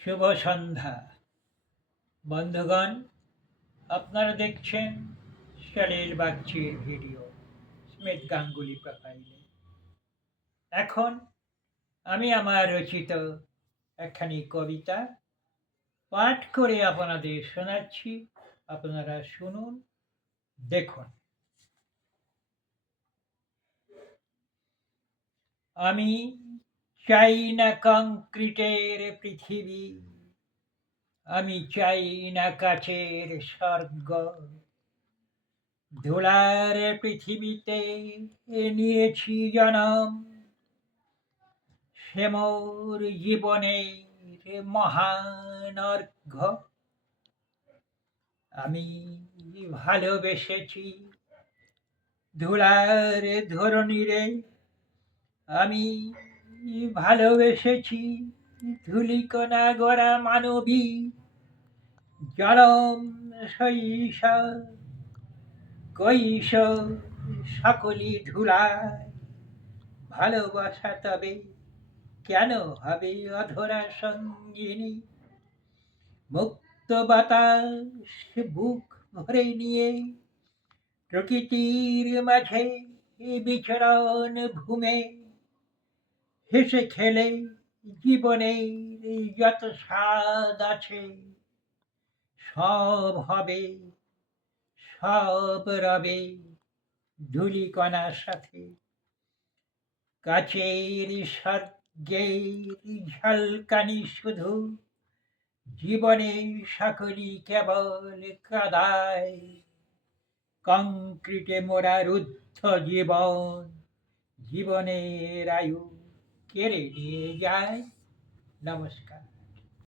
শুভ সন্ধ্যা বন্ধুগণ, আপনারা দেখছেন সলিল বাগচির ভিডিও, স্মিত গাঙ্গুলি প্রোফাইলে। এখন আমি আমার রচিত একখানি কবিতা পাঠ করে আপনাদের শোনাচ্ছি। আপনারা শুনুন, দেখুন। আমি চাই না কংক্রিটের পৃথিবী। আমি চাই না কাচের স্বর্গ। ধুলার পৃথিবীতে নিয়েছি জনম। সে জীবনের মহানর্ঘ আমি ভালোবেসেছি ধুলার ধরণীরে। আমি ভালোবেসেছি, ধুলিকণা গড়া মানবী জনম শৈশ কৈশ সকলি ধুলায় ভালোবাসা তবে কেন হবে অধরা সঙ্গিনী? মুক্ত বাতাস বুক ভরে নিয়ে, প্রকৃতির মাঝে বিচরণ ভূমে হেসে খেলে জীবনের যত স্বাদ আছে, সব হবে, সব রবে ধুলিকণার সাথে। কাচের স্বর্গের ঝলকানি শুধু জীবনে সকলই কেবল কাদায়। কংক্রিটে মোরা রুদ্ধ জীবন, জীবনের আয়ু के रेडिए जाए। नमस्कार।